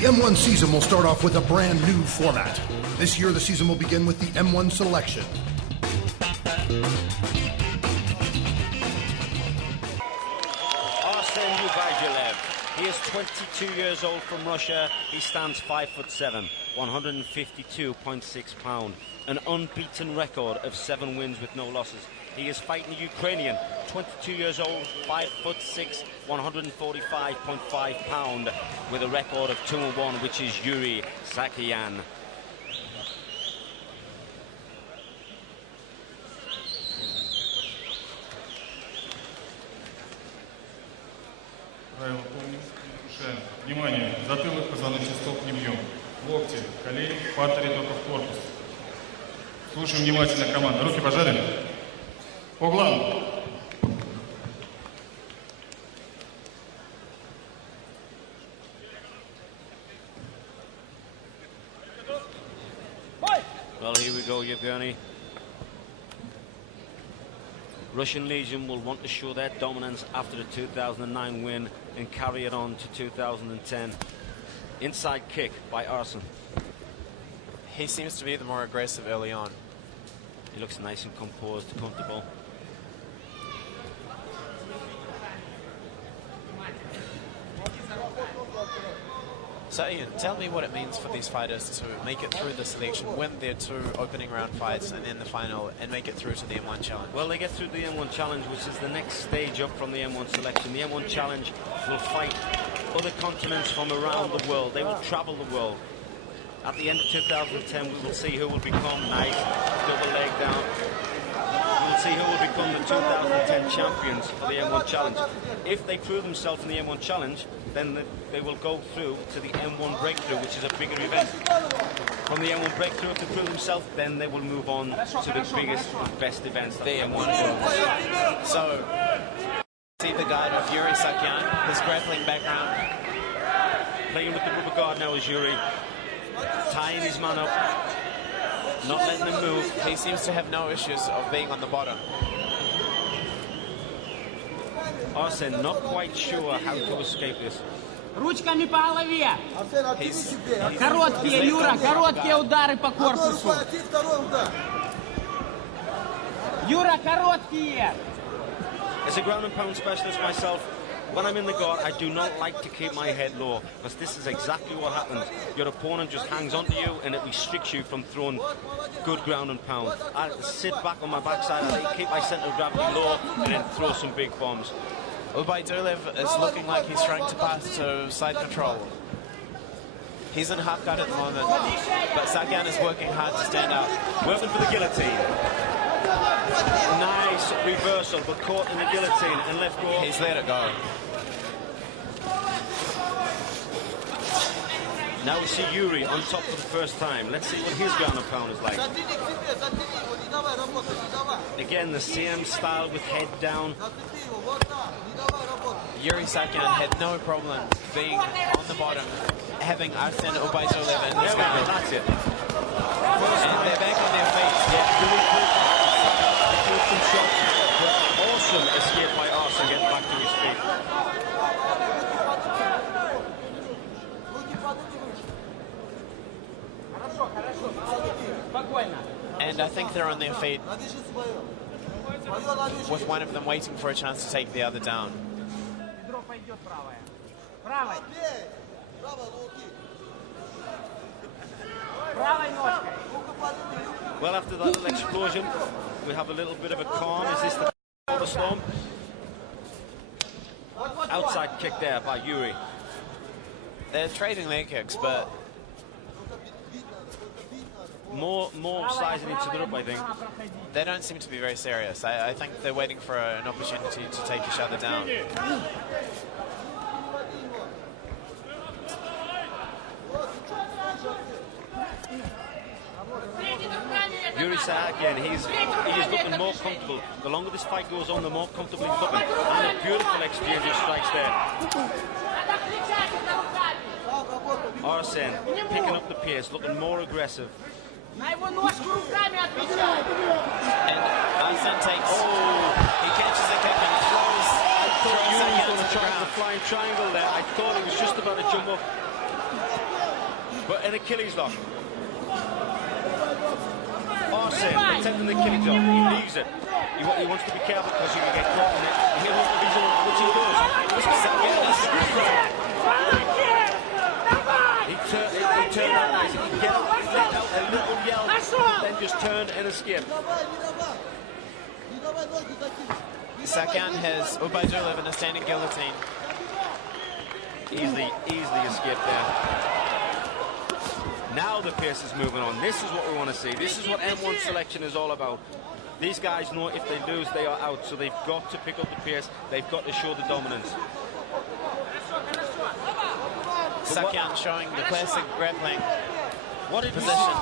The M1 season will start off with a brand new format. This year, the season will begin with the M1 selection. ArsenUbaidulaev. He is 22 years old from Russia. He stands 5'7", 152.6 pounds. An unbeaten record of 7 wins with no losses. He is fighting a Ukrainian, 22 years old, 5'6", 145.5 pounds, with a record of 2-1, which is YuriSaakyan. Внимание, затылок, позвоночный столб не бьем. Локти, колени, в партере только в корпус. Слушаем внимательно команду. Руки пожали. По углам. Well, here we go, Yevgeny. Russian Legion will want to show their dominance after the 2009 win and carry it on to 2010. Inside kick by Arsen. He seems to be the more aggressive early on. He looks nice and composed, comfortable. So Ian, tell me what it means for these fighters to make it through the selection, win their 2 opening round fights and then the final, and make it through to the M1 Challenge. Well, they get through the M1 Challenge, which is the next stage up from the M1 selection. The M1 Challenge will fight other continents from around the world. They will travel the world. At the end of 2010, we will see who will become nice, double leg down. We'll see who will become the 2010 champions for the M1 Challenge. If they prove themselves in the M1 Challenge, then they will go through to the M1 Breakthrough, which is a bigger event. From the M1 Breakthrough, if they prove themselves, then they will move on to the biggest and best events, the M1 World. So, see the guard of YuriSaakyan, his grappling background. Playing with the rubber guard now is Yuri. Tying his man up, not letting him move. He seems to have no issues of being on the bottom. Arsen not quite sure how to escape this. Ручками по голове. Короткие, Юра, короткие удары по корпусу. Юра, короткие. As a ground and pound specialist myself, when I'm in the guard, I do not like to keep my head low, because this is exactly what happens. Your opponent just hangs onto you and it restricts you from throwing good ground and pound. I have to sit back on my backside, I keep my centre of gravity low and then throw some big bombs. Ubaidulaev is looking like he's trying to pass to side control. He's in half guard at the moment, but Saakyan is working hard to stand up. Working for the guillotine. Nice reversal, but caught in the guillotine and left go. He's let it go. Now we see Yuri on top for the first time. Let's see what his ground and pound is like. Again, the same style with head down. YuriSaakyan had no problem being on the bottom, having ArsenUbaidulaev in his guard. That's it. And they're back on their feet. Awesome escape by Arsen, getting back to his feet. And I think they're on their feet, with one of them waiting for a chance to take the other down. Well, after that little explosion, we have a little bit of a calm. Is this the storm? Outside kick there by Yuri. They're trading their kicks, but more sizing each other up, I think. They don't seem to be very serious. I think they're waiting for an opportunity to take each other down. YuriSaakyan, he is looking more comfortable. The longer this fight goes on, the more comfortable he's looking. And a beautiful exchange of strikes there. Arsen picking up the pace, looking more aggressive. На его ножку руками отвечай! And Arsen takes. Oh, he catches a kick and throws. I thought Yuri was going to try the flying triangle there. I thought he was just about to jump up. But an Achilles lock. Arsen attempting the Achilles lock. He leaves it. He wants to be careful because he can get caught in it. He'll look at which he does. He turned out nice. He let out a little yell, then just turned and escaped. Saakyan has Ubaidulaev in a standing guillotine. Easily escaped there. Now the pace is moving on. This is what we want to see. This is what M1 selection is all about. These guys know if they lose, they are out. So they've got to pick up the pace. They've got to show the dominance. Saakyan showing the classic grappling position.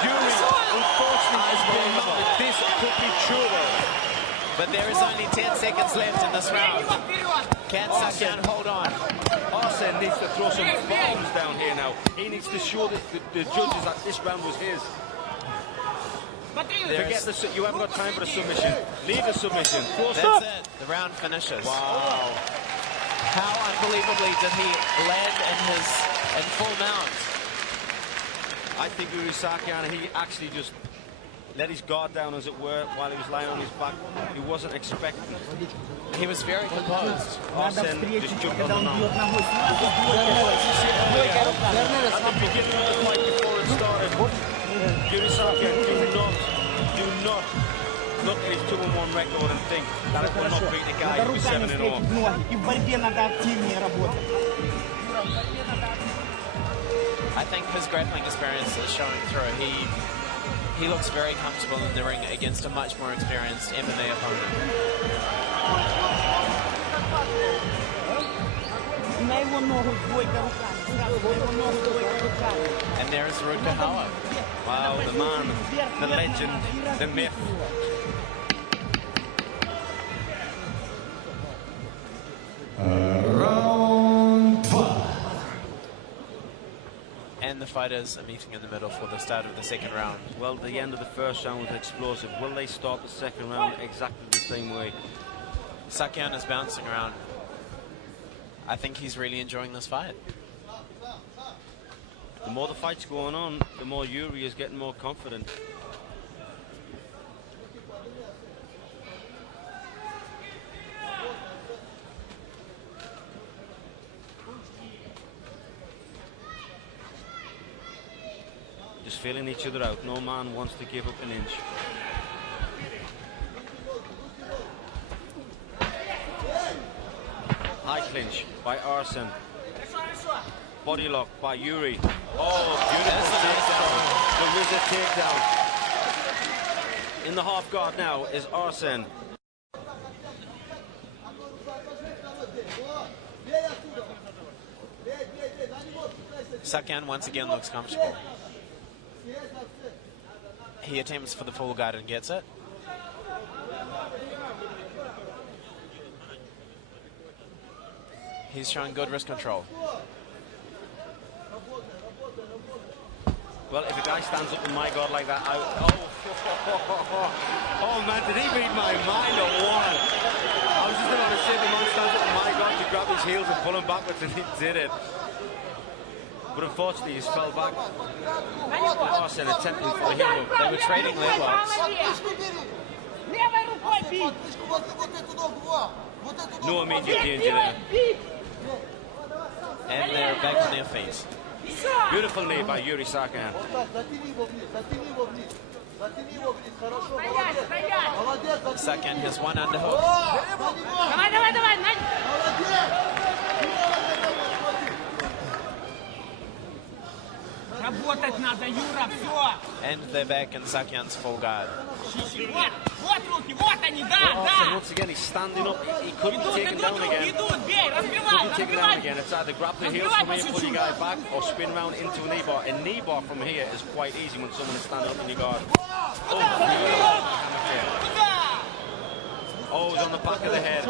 Yuri, unfortunately, is being mounted. This could be true, though. But there is only 10 seconds left in this round. Can Saakyan hold on? Arsen needs to throw some bombs down here now. He needs to show the judges that this round was his. Forget you haven't got time for a submission. Leave the submission. That's it. The round finishes. Wow. How unbelievably did he land in full mount? I think YuriSaakyan, he actually just let his guard down, as it were, while he was lying on his back. He wasn't expecting. He was very composed. Arsen just jumped on the mount. At the beginning of the fight, before it started, YuriSaakyan, do not look at his 2-1 record and think that it will not beat the guy who's 7-0. I think his grappling experience is showing through. He looks very comfortable in the ring against a much more experienced MMA opponent. And there is Rukahawa. Wow, the man, the legend, the myth. Round 1. And the fighters are meeting in the middle for the start of the second round. Well, the end of the first round was explosive. Will they start the second round exactly the same way? Saakyan is bouncing around. I think he's really enjoying this fight. The more the fight's going on, the more Yuri is getting more confident. Just feeling each other out. No man wants to give up an inch. High clinch by Arsen. Body lock by Yuri. Oh, beautiful takedown. The Wizard takedown. In the half guard now is Arsen. Saakyan once again looks comfortable. He attempts for the full guard and gets it. He's showing good wrist control. Well, if a guy stands up in my guard like that, oh man, did he read my mind or what? I was just about to say the man stands up in my guard to grab his heels and pull him backwards, and he did it. But unfortunately, he fell back. Arsen attempting for the heel hook. They were trading leg locks. No immediate danger there. And they're back on their feet. Beautiful knee by YuriSaakyan. Saakyan has one underhook. Работать надо, Юра, все. And they're back in Saakyan's full guard. Вот руки, вот они, да. Once again, he's standing up. He couldn't be taken down again. Идут, бей, Couldn't be taken down again. It's either grab the heels from here, pull your guy back, or spin round into a knee bar. A knee bar from here is quite easy when someone is standing up in your guard. Oh, he's on the back of the head.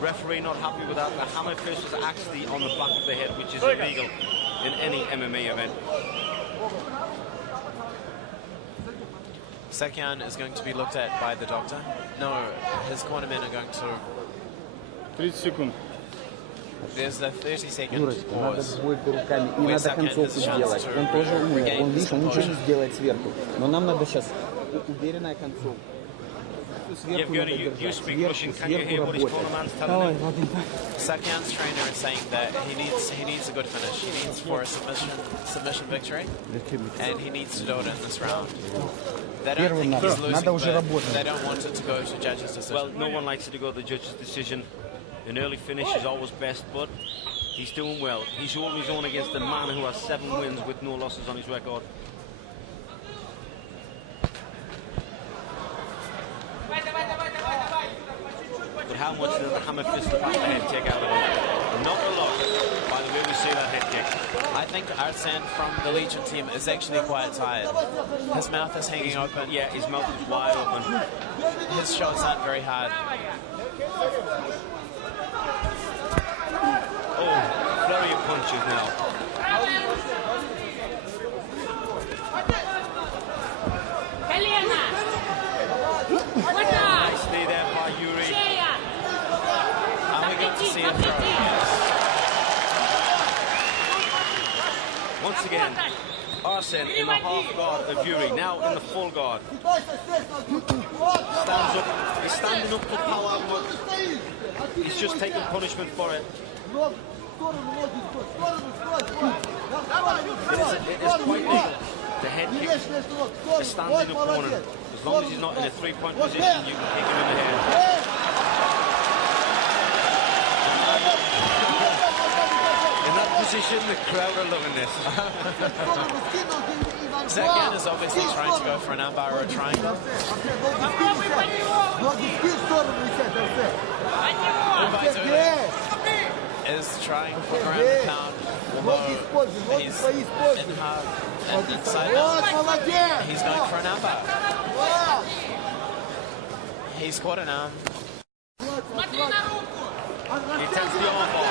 Referee not happy with that. The hammer fist was actually on the back of the head, which is illegal in any MMA event. Saakyan is going to be looked at by the doctor. No, his cornermen are going to... 30 секунд. There's the 30-second Юрочка, надо pause. двойкой руками, и Where надо Saakyan концовку has a chance сделать. to Он тоже умер, regain он, his видишь, он ничего не composure. сделает сверху. Но нам надо сейчас уверенная концовка. Сверху надо держать, сверху работать. Давай, Владимир. Saakyan's trainer is saying that he needs a good finish. He needs for a submission victory, and he needs to do it in this round. They don't think he's losing, but they don't want it to go to judge's decision. Well, no one likes it to go to the judge's decision. An early finish is always best, but he's doing well. He's holding his own against a man who has 7 wins with no losses on his record. But how much does the hammer fist of the head take out of him? Not a lot, by the way we see that head kick. I think Arsen from the Legion team is actually quite tired. His mouth is hanging open. Yeah, his mouth is wide open. His shots aren't very hard. Oh, flurry of punches now. Nicely there by Yuri. Are we going to see a throw? Once again, Arsen in the half guard of Yuri, now in the full guard. Stands up, he's standing up for power, but he's just taking punishment for it. It is quite legal to head kick a standing opponent. As long as he's not in a 3-point position, you can kick him in the head. In that position, the crowd are loving this. Saakyan is obviously trying to go for an armbar or a triangle. Ubaidulaev is trying for ground and pound, although he's in hard and inside out. He's going for an armbar. He's caught an arm. He attempts the armbar.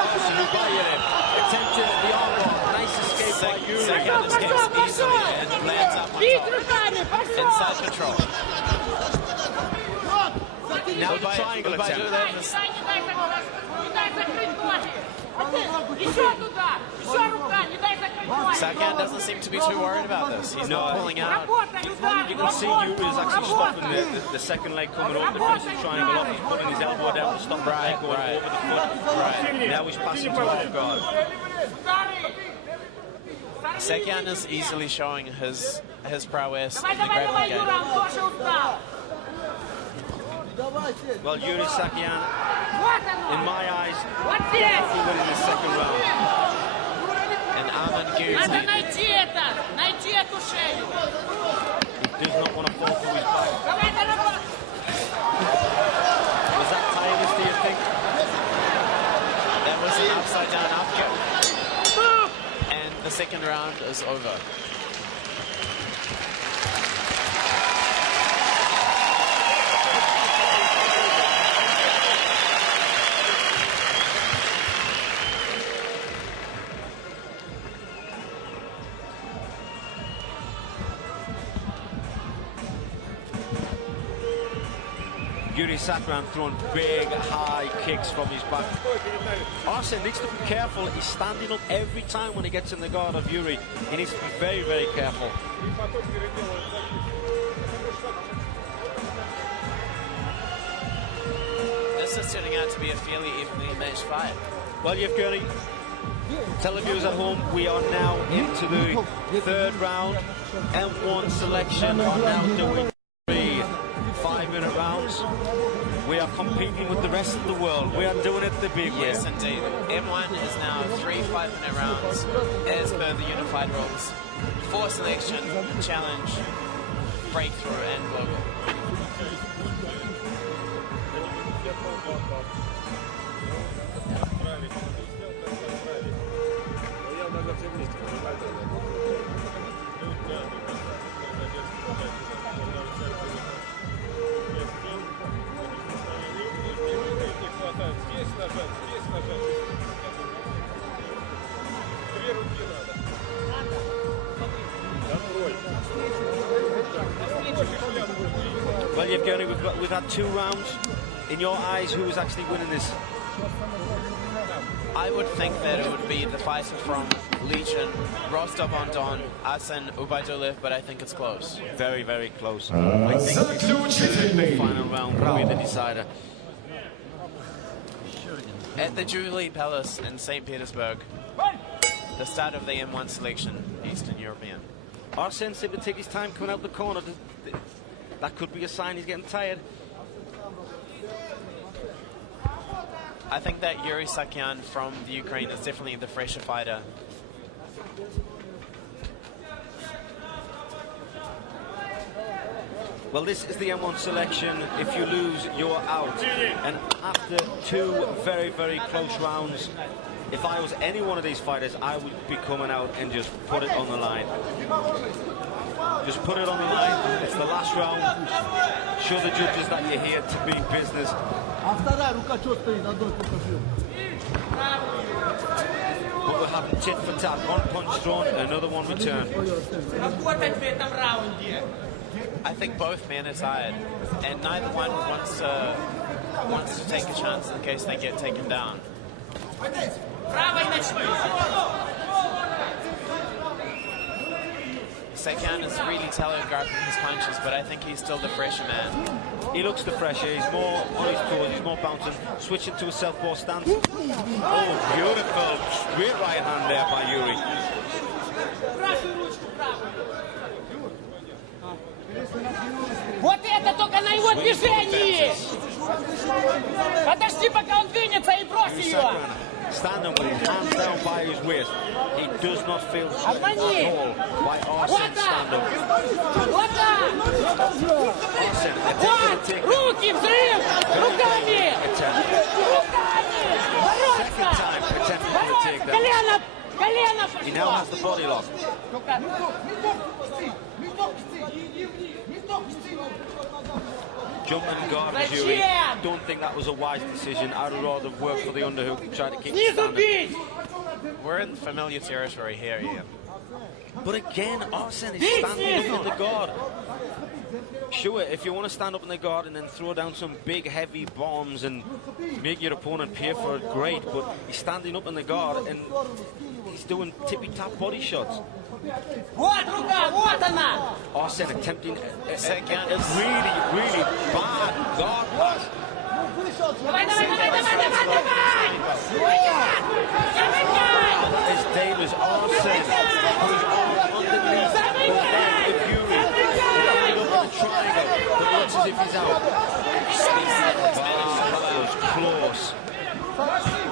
ArsenUbaidulaev attempted the armbar. Nice escape by Yuri. Saakyan escapes easily and lands up on top. Inside control. Now the triangle attempt. Saakyan doesn't seem to be too worried about this. He's not pulling out. You can see Yuri is actually stopping the second leg coming over the defensive triangle off. He's putting his elbow down to stop the leg going over the foot. Now he's passing to off guard. Saakyan is easily showing his prowess in the grappling game. Well, YuriSaakyan, in my eyes, will win in the second round. And Armen guaranteed. He does not want to fall to his back. Was that tiredness, do you think? That was an upside down upkick. And the second round is over. YuriSaakyan throwing big, high kicks from his back. Arsen needs to be careful. He's standing up every time when he gets in the guard of Yuri. He needs to be very, very careful. This is turning out to be a fairly evenly matched fight. Well, Yevgeny, televiewers at home, we are now into the third round. M1 selection are now doing 3 5-minute rounds. We are competing with the rest of the world. We are doing it the big way. Yes, indeed. M1 is now 3 5-minute rounds as per the unified rules. 4 selection, challenge, breakthrough, and global. Well, Yevgeny, we've had 2 rounds. In your eyes, who is actually winning this? I would think that it would be the fighter from Legion, Rostov-on-Don, ArsenUbaidulaev, but I think it's close. Very, very close. I think the final round will be the decider. At the Jubilee Palace in St. Petersburg, the start of the M1 selection, Eastern European. Arsen seemed to take his time coming out the corner. That could be a sign he's getting tired. I think that YuriSaakyan from the Ukraine is definitely the fresher fighter. Well, this is the M1 selection. If you lose, you're out. And after two very, very close rounds, if I was any one of these fighters, I would be coming out and just put it on the line. Just put it on the line. It's the last round. Show the judges that you're here to mean business. But we're having tit for tat. One punch thrown, another one returned. I think both men are tired, and neither one wants to take a chance in case they get taken down. Saakyan is really telegraphing his punches, but I think he's still the fresher man. He looks the fresher. He's more on his toes. He's more bouncing. Switching to a southpaw stance. Oh, beautiful. Straight right hand there by Yuri. Вот это только на его движении! Подожди, пока он двинется, и брось ее! Standing with his hands down by his waist. He does not feel threatened at all by Arsen's stand-up. Вот так! Arsen attempted to take Руки, взрыв! Руками! Руками! second time attempting to take that. Колено! Колено He now has the body lock. Jump and guard as Yuri. Don't think that was a wise decision. I'd rather work for the underhook and try to keep standing. We're in familiar territory here, Ian. But again, Arsen is standing up in the guard. Sure, if you want to stand up in the guard and then throw down some big, heavy bombs and make your opponent pay for it, great. But he's standing up in the guard and he's doing tippy-tap body shots. Вот рука, вот она! Arsen attempting a really, really bad guard pass. Давай, давай, давай, давай, давай, давай! That is Davis Arsen, who's underneath the leg of Yuri. He's up in the triangle, but it looks as if he's out. Wow, that was close.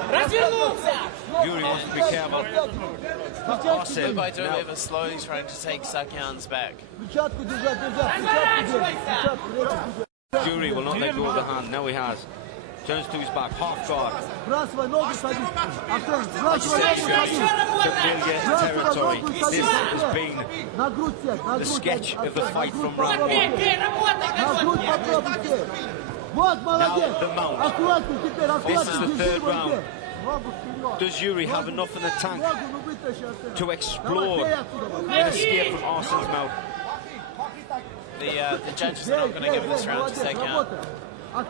Развернулся! Yuri wants to be careful. Arsen Ubaidulev is slowly trying to take Saakyan's back. Yuri will not let go of the hand. Now he has. Turns to his back. Half guard. Familiar territory. This has been the sketch of the fight from round one. Now the mount. This is the third round. Does Yuri have enough in the tank to explode and escape from Arsen's mouth? The judges are not going to give this round to Saakyan. Oh,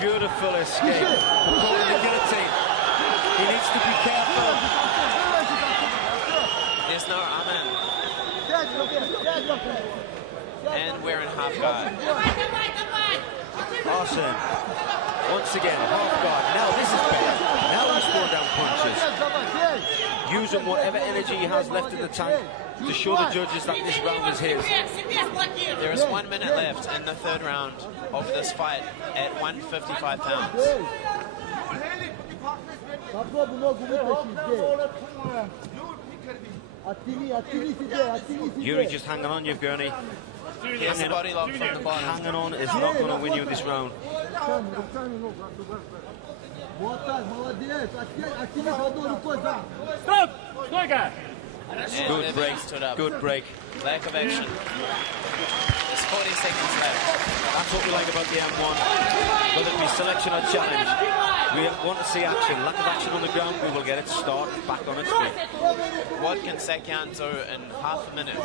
beautiful escape. According to guillotine. He needs to be careful. There's no amen. And we're in half guard. Arsen, once again, half guard. Now this is better. Now he's throwing down punches. Using whatever energy he has left in the tank to show the judges that this round is his. There is 1 minute left in the third round of this fight at 155 pounds. Yuri just hanging on, Yevgeny. Here's the body lock from the bottom. Hanging on is not going to win you this round. Good break. Good break. Lack of action. There's 40 seconds left. That's what we like about the M1. Whether it be selection or challenge. We want to see action. Lack of action on the ground, we will get it started back on its feet. What can Saakyan do in half a minute?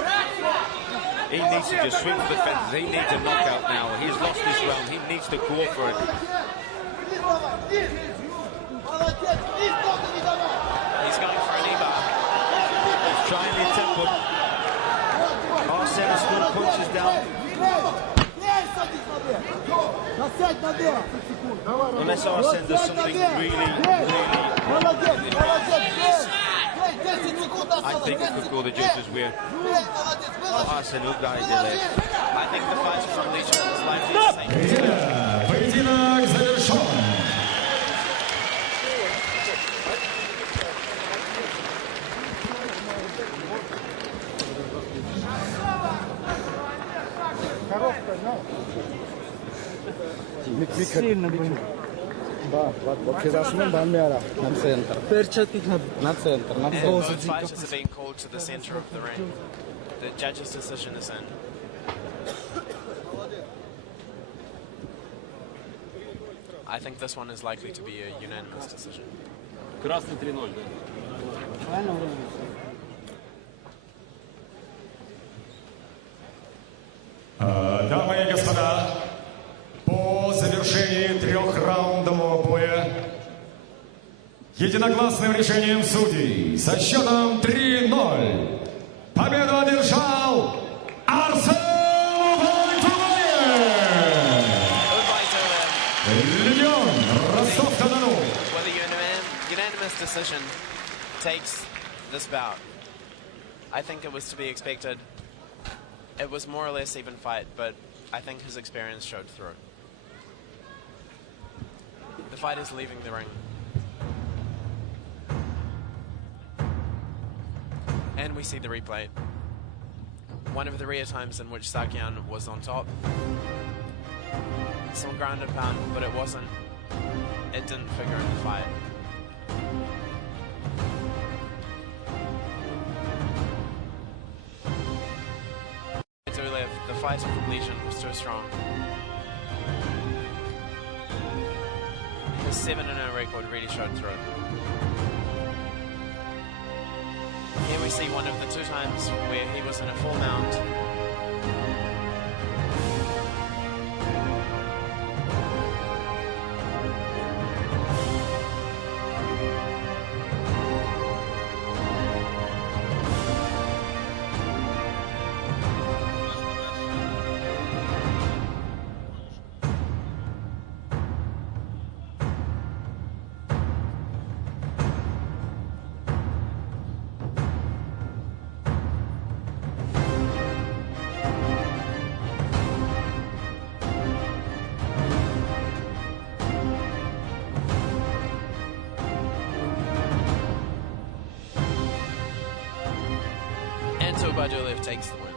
He needs to just swing for the fences. He needs a knockout now. He's lost this round. He needs to go for it. He's going for an E-bar. He's trying the attempt, but Arsen is still punches down. Unless Arsen does something really, I think it could go the judges' way. ArsenUbaidulaev. I think the fight from Legion is likely to take. Поединок завершен. Сильно блин. Да, вообще зашел, да, мяра. На центр. Перчатки на центр. На And both fighters are being called to the center of the ring. The judge's decision is in. I think this one is likely to be a unanimous decision. Красный 3-0, да? Правильно время? Дамы и господа, по завершении трехраундового боя единогласным решением судей со счетом 3-0 победу одержал ArsenUbaidulaev! Легион, Ростов-на-Дону. Whether unanimous decision takes this bout, I think it was to be expected. It was more or less even fight, but I think his experience showed through. The fight is leaving the ring. And we see the replay. One of the rare times in which Saakyan was on top. Some ground and pound, but it didn't figure in the fight. The fight of completion was too strong. His 7-0 record really showed through. Here we see one of the two times where he was in a full mount. ArsenUbaidulaev takes the win.